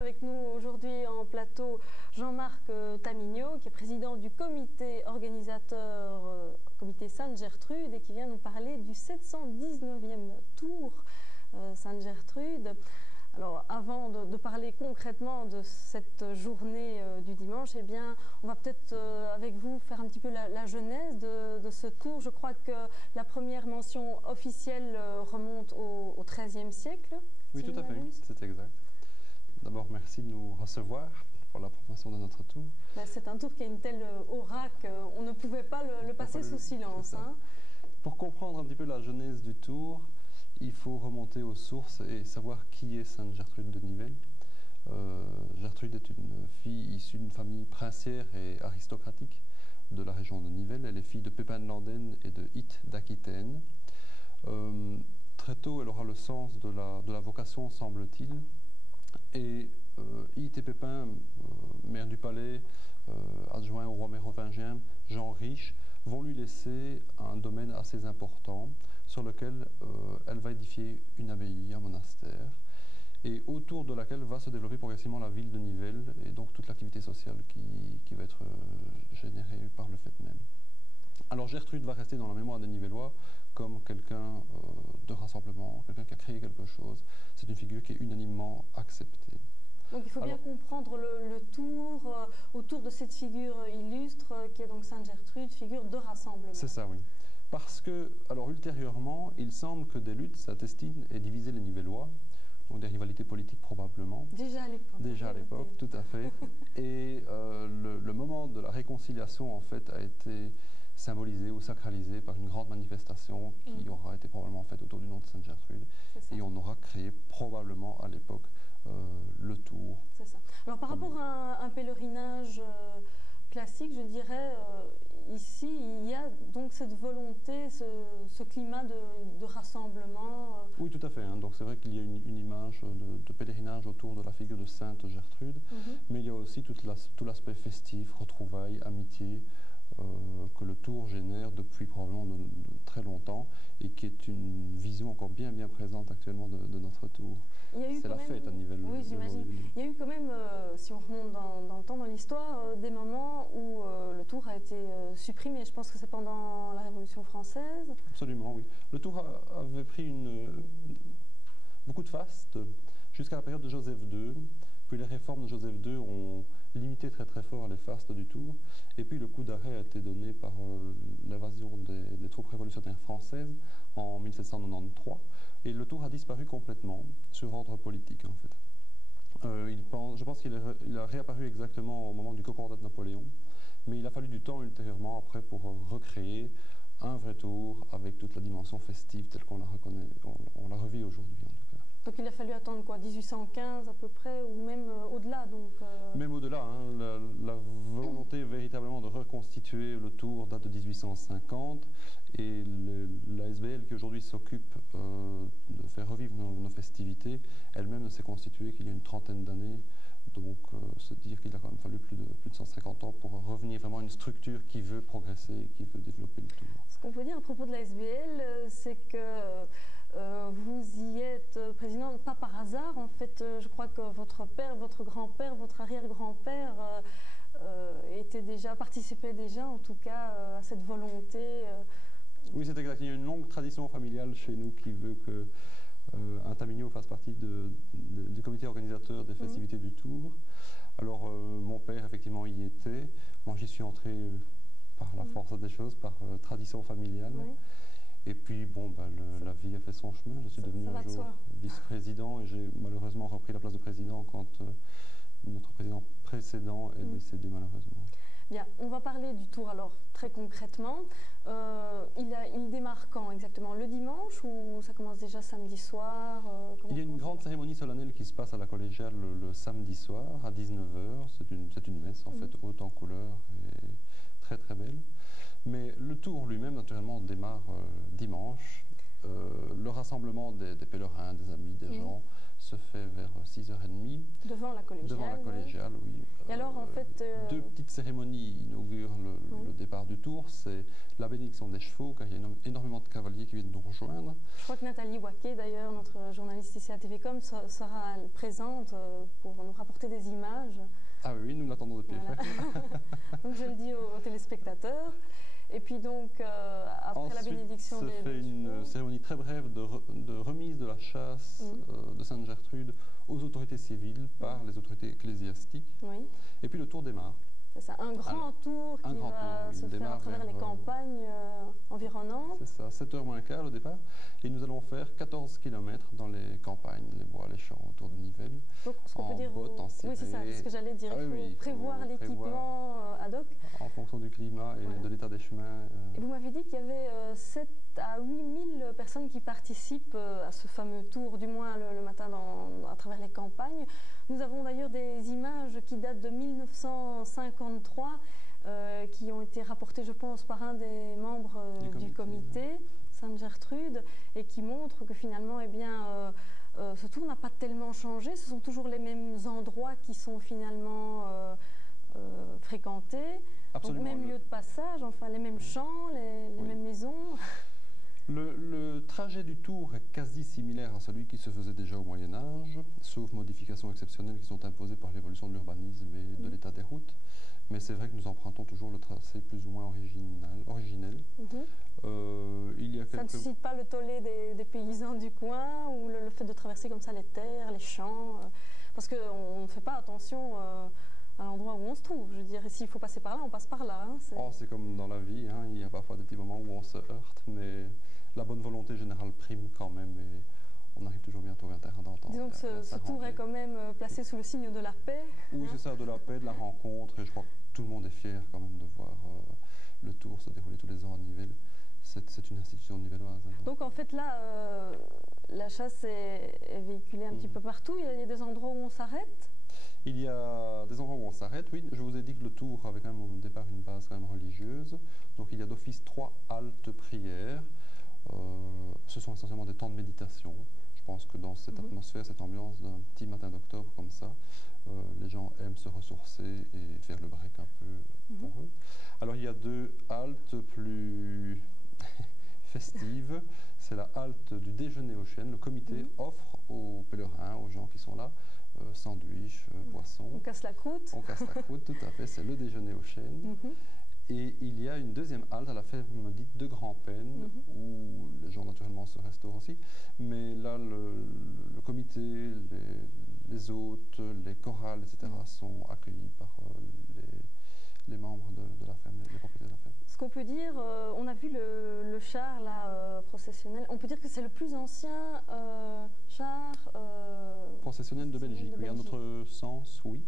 Avec nous aujourd'hui en plateau Jean-Marc Tamigno, qui est président du comité organisateur comité Sainte-Gertrude et qui vient nous parler du 719e tour Sainte-Gertrude. Alors avant de parler concrètement de cette journée du dimanche, eh bien, on va peut-être avec vous faire un petit peu la genèse de ce tour. Je crois que la première mention officielle remonte au XIIIe siècle. Oui, tout à fait, c'est exact. D'abord, merci de nous recevoir pour la promotion de notre tour. C'est un tour qui a une telle aura qu'on ne pouvait pas le passer sous silence. Hein. Pour comprendre un petit peu la genèse du tour, il faut remonter aux sources et savoir qui est Sainte Gertrude de Nivelles. Gertrude est une fille issue d'une famille princière et aristocratique de la région de Nivelles. Elle est fille de Pépin de Landenne et de Hit d'Aquitaine. Très tôt, elle aura le sens de la vocation, semble-t-il. Et Hit et Pépin, maire du palais, adjoint au roi mérovingien, Jean Riche, vont lui laisser un domaine assez important sur lequel elle va édifier une abbaye, un monastère, et autour de laquelle va se développer progressivement la ville de Nivelles et donc toute l'activité sociale qui va être générée par le fait même. Alors Gertrude va rester dans la mémoire des Nivellois comme quelqu'un de rassemblement, quelqu'un qui a créé quelque chose. C'est une figure qui est unanimement acceptée. Donc il faut bien comprendre le tour autour de cette figure illustre qui est donc Sainte Gertrude, figure de rassemblement. C'est ça, oui. Parce que, alors ultérieurement, il semble que des luttes s'intestinent et divisaient les Nivellois, donc des rivalités politiques probablement. Déjà à l'époque. Déjà à l'époque, tout à fait. Et le moment de la réconciliation, en fait, a été symbolisé ou sacralisé par une grande manifestation qui aura été probablement faite autour du nom de Sainte Gertrude. Et on aura créé probablement à l'époque le tour. C'est ça. Alors par rapport à un pèlerinage classique, je dirais, ici, il y a donc cette volonté, ce climat de rassemblement. Oui, tout à fait. Hein. Donc c'est vrai qu'il y a une image de pèlerinage autour de la figure de Sainte Gertrude, mais il y a aussi tout l'aspect festif, retrouvailles, amitié, que le tour génère depuis probablement de très longtemps et qui est une vision encore bien présente actuellement de notre tour. C'est la fête à Nivelles. Oui, j'imagine. Il y a eu quand même, si on remonte dans le temps, dans l'histoire, des moments où le tour a été supprimé. Je pense que c'est pendant la Révolution française. Absolument, oui. Le tour avait pris beaucoup de fastes jusqu'à la période de Joseph II. Puis les réformes de Joseph II ont limité très fort les fastes du tour. Et puis le coup d'arrêt a été donné par l'invasion des troupes révolutionnaires françaises en 1793. Et le tour a disparu complètement sur ordre politique en fait. Je pense qu'il a réapparu exactement au moment du concordat de Napoléon. Mais il a fallu du temps ultérieurement après pour recréer un vrai tour avec toute la dimension festive telle qu'on la reconnaît, on la revit aujourd'hui en tout cas. Donc il a fallu attendre quoi, 1815 à peu près, ou même au-delà donc Même au-delà, hein, la volonté véritablement de reconstituer le tour date de 1850 et la SBL qui aujourd'hui s'occupe de faire revivre nos festivités, elle-même ne s'est constituée qu'il y a une trentaine d'années. Donc se dire qu'il a quand même fallu plus de 150 ans pour revenir vraiment à une structure qui veut progresser, qui veut développer le tour. Ce qu'on peut dire à propos de la SBL, c'est que vous y êtes président pas par hasard. En fait, je crois que votre père, votre grand-père, votre arrière-grand-père participait déjà en tout cas à cette volonté. Oui, c'est exact. Il y a une longue tradition familiale chez nous qui veut que un Tamigno fasse partie du comité organisateur des festivités du Tour. Alors, mon père, effectivement, y était. Moi, j'y suis entré par la force des choses, par tradition familiale. Oui. Et puis, bon, la vie a fait son chemin. Je suis devenu un jour vice-président et j'ai malheureusement repris la place de président quand notre président précédent est décédé, malheureusement. Bien, on va parler du tour alors très concrètement. Il démarre quand exactement? Le dimanche ou ça commence déjà samedi soir? Il y a une grande cérémonie solennelle qui se passe à la collégiale le samedi soir à 19h. C'est une messe en fait haute en couleur et très belle. Mais le tour lui-même naturellement démarre dimanche Le rassemblement des pèlerins, des amis, des gens se fait vers 6h30. Devant la collégiale. Devant la collégiale, oui. Et alors, en fait... Deux petites cérémonies inaugurent le départ du tour. C'est la bénédiction des chevaux, car il y a énormément de cavaliers qui viennent nous rejoindre. Je crois que Nathalie Waquet, d'ailleurs, notre journaliste ici à TVcom, sera présente pour nous rapporter des images. Ah oui, nous l'attendons depuis. Voilà. Donc je le dis aux téléspectateurs. Et puis donc, après ensuite, la bénédiction se fait une cérémonie très brève de remise de la chasse de Sainte-Gertrude aux autorités civiles par les autorités ecclésiastiques. Oui. Et puis le tour démarre. C'est ça, un grand tour qui va se faire à travers les campagnes environnantes. C'est ça, 7h moins quart au départ. Et nous allons faire 14 km dans les campagnes, les bois, les champs autour de Nivelles. Donc, ce qu'on peut dire, bottes, en ciré. Oui, c'est ça, c'est ce que j'allais dire. Il faut prévoir l'équipement ad hoc. En fonction du climat et de l'état des chemins. Et vous m'avez dit qu'il y avait 7 à 8 000 personnes qui participent à ce fameux tour, du moins le matin à travers les campagnes. Nous avons d'ailleurs des images qui datent de 1953, qui ont été rapportées, je pense, par un des membres du comité, Sainte-Gertrude, et qui montrent que finalement, eh bien, ce tour n'a pas tellement changé. Ce sont toujours les mêmes endroits qui sont finalement fréquentés. Absolument. Donc, même lieu de passage, enfin les mêmes champs, les mêmes maisons. Le trajet du tour est quasi similaire à celui qui se faisait déjà au Moyen-Âge, sauf modifications exceptionnelles qui sont imposées par l'évolution de l'urbanisme et de l'état des routes. Mais c'est vrai que nous empruntons toujours le tracé plus ou moins originel. Il y a Ça ne suscite pas le tollé des paysans du coin ou le fait de traverser comme ça les terres, les champs, parce qu'on ne fait pas attention à l'endroit où on se trouve. Je veux dire, s'il faut passer par là, on passe par là. Hein, c'est comme dans la vie, hein, il y a parfois des petits moments où on se heurte, mais la bonne volonté générale prime quand même et on arrive toujours bientôt à un terrain d'entente. Disons que ce tour est quand même placé sous le signe de la paix. Oui, c'est ça, de la paix, de la rencontre, et je crois que tout le monde est fier quand même de voir le tour se dérouler tous les ans à Nivelles. C'est une institution nivelloise. Hein. Donc en fait là, la chasse est véhiculée un petit peu partout. Il y a des endroits où on s'arrête. Il y a des endroits où on s'arrête, oui. Je vous ai dit que le tour avait quand même au départ une base quand même religieuse. Donc il y a d'office 3 haltes prières. Ce sont essentiellement des temps de méditation. Je pense que dans cette atmosphère, cette ambiance d'un petit matin d'octobre comme ça, les gens aiment se ressourcer et faire le break un peu pour eux. Alors il y a 2 haltes plus festives. C'est la halte du déjeuner aux chênes. Le comité offre aux pèlerins, aux gens qui sont là, sandwich, boissons. On casse la croûte. On casse la croûte, tout à fait. C'est le déjeuner aux chênes. Et il y a une deuxième halte à la ferme dite de Grand-Peine, où les gens naturellement se restaurent aussi. Mais là, le comité, les hôtes, les chorales, etc. sont accueillis par les membres de la ferme, les propriétaires de la ferme. Ce qu'on peut dire, on a vu le char là, processionnel, on peut dire que c'est le plus ancien char processionnel de Belgique. Oui, à notre sens, oui,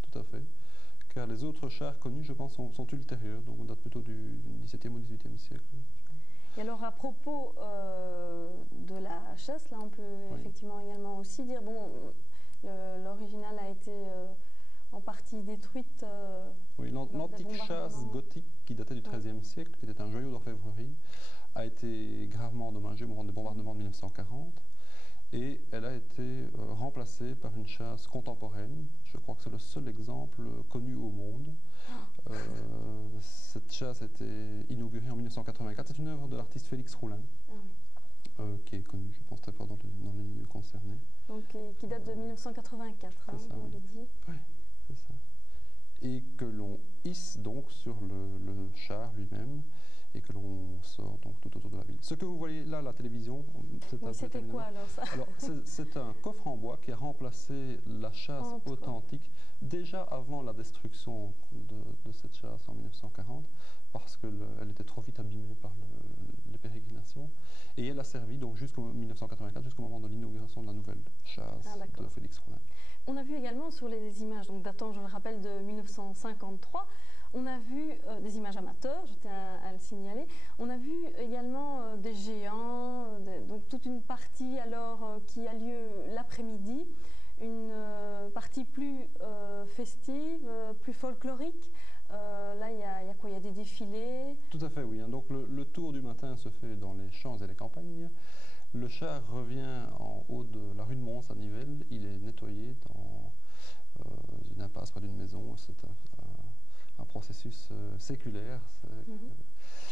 tout à fait. Car les autres chars connus, je pense, sont ultérieurs, donc on date plutôt du XVIIe ou XVIIIe siècle. Et alors, à propos de la chasse, là, on peut effectivement également aussi dire, bon, l'original a été en partie détruite. Oui, l'antique chasse gothique qui datait du XIIIe siècle, qui était un joyau d'orfèvrerie, a été gravement endommagée au moment des bombardements de 1940. Et elle a été remplacée par une chasse contemporaine. Je crois que c'est le seul exemple connu au monde. Cette chasse a été inaugurée en 1984. C'est une œuvre de l'artiste Félix Roulin, qui est connu, je pense, très fort dans les milieux concernés. Donc, qui date de 1984, hein, ça, on le dit. Oui, c'est ça. Et que l'on hisse donc sur le char lui-même, et que l'on sort donc tout autour de la ville. Ce que vous voyez là à la télévision, c'était quoi alors ça? Alors c'est un coffre en bois qui a remplacé la chasse authentique déjà avant la destruction de cette chasse en 1940, parce qu'elle était trop vite abîmée par les pérégrinations, et elle a servi donc jusqu'en 1984, jusqu'au moment de l'inauguration de la nouvelle chasse de Félix Roulin. On a vu également sur les images, donc datant, je le rappelle, de 1953, on a vu des images amateurs, je tiens à le signaler. On a vu également des géants, donc toute une partie alors qui a lieu l'après-midi, une partie plus festive, plus folklorique. Là, il y a quoi? Il y a des défilés? Tout à fait, oui. Hein. Donc le tour du matin se fait dans les champs et les campagnes. Le char revient en haut de la rue de Mons à Nivelles. Il est nettoyé dans une impasse près d'une maison. C'est un processus séculaire.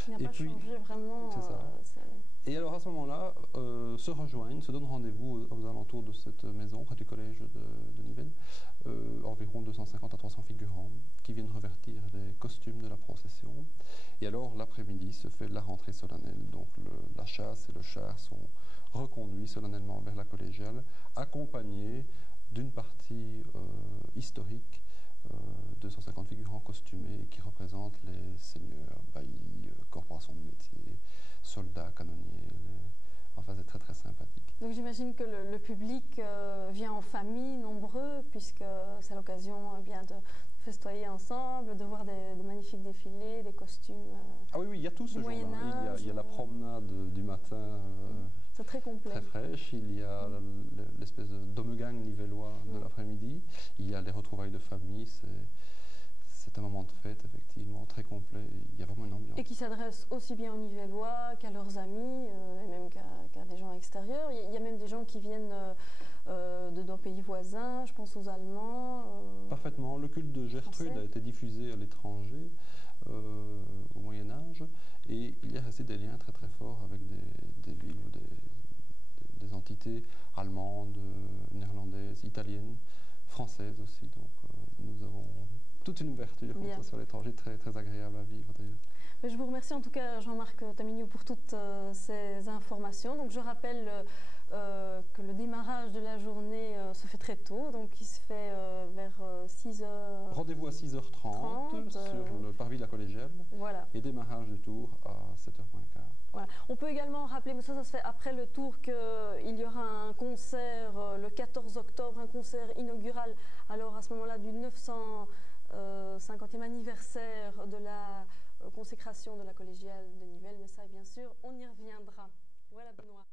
Il n'a pas changé vraiment. C'est ça. Et alors à ce moment-là, se rejoignent, se donnent rendez-vous aux alentours de cette maison, près du collège de Nivelles, environ 250 à 300 figurants qui viennent revêtir les costumes de la procession. Et alors l'après-midi se fait la rentrée solennelle, donc la chasse et le char sont reconduits solennellement vers la collégiale, accompagnés d'une partie historique, 250 figurants costumés qui représentent les seigneurs, baillis, corporations de métier, soldats, canonniers. Enfin, c'est très très sympathique. Donc j'imagine que le public vient en famille, nombreux, puisque c'est l'occasion bien de festoyer ensemble, de voir de magnifiques défilés, des costumes. Ah oui, il y a tout ce jour-là. Il y a la promenade du matin. C'est très complet. Très fraîche. Il y a l'espèce d'omegang nivellois de l'après-midi. Il y a les retrouvailles de famille. C'est un moment de fête, effectivement, très complet. Il y a vraiment une ambiance. Et qui s'adresse aussi bien aux Nivellois qu'à leurs amis, et même qu'à des gens extérieurs. Il y a même des gens qui viennent de nos pays voisins, je pense aux Allemands. Parfaitement. Le culte de Gertrude français. A été diffusé à l'étranger au Moyen-Âge. Et il y a resté des liens très très forts avec des villes ou des entités allemandes, néerlandaises, italiennes, françaises aussi. Donc nous avons toute une ouverture comme ça sur l'étranger, très, très agréable à vivre d'ailleurs. Je vous remercie en tout cas Jean-Marc Tamigno pour toutes ces informations. Donc je rappelle que le démarrage de la journée se fait très tôt, donc il se fait vers 6h. Rendez-vous à 6h30 sur le parvis de la collégiale, voilà. Et démarrage du tour à 7h15. Voilà. On peut également rappeler, mais ça se fait après le tour, qu'il y aura un concert le 14 octobre, un concert inaugural, alors à ce moment-là du 950e anniversaire de la consécration de la collégiale de Nivelles, mais ça bien sûr on y reviendra. Voilà Benoît.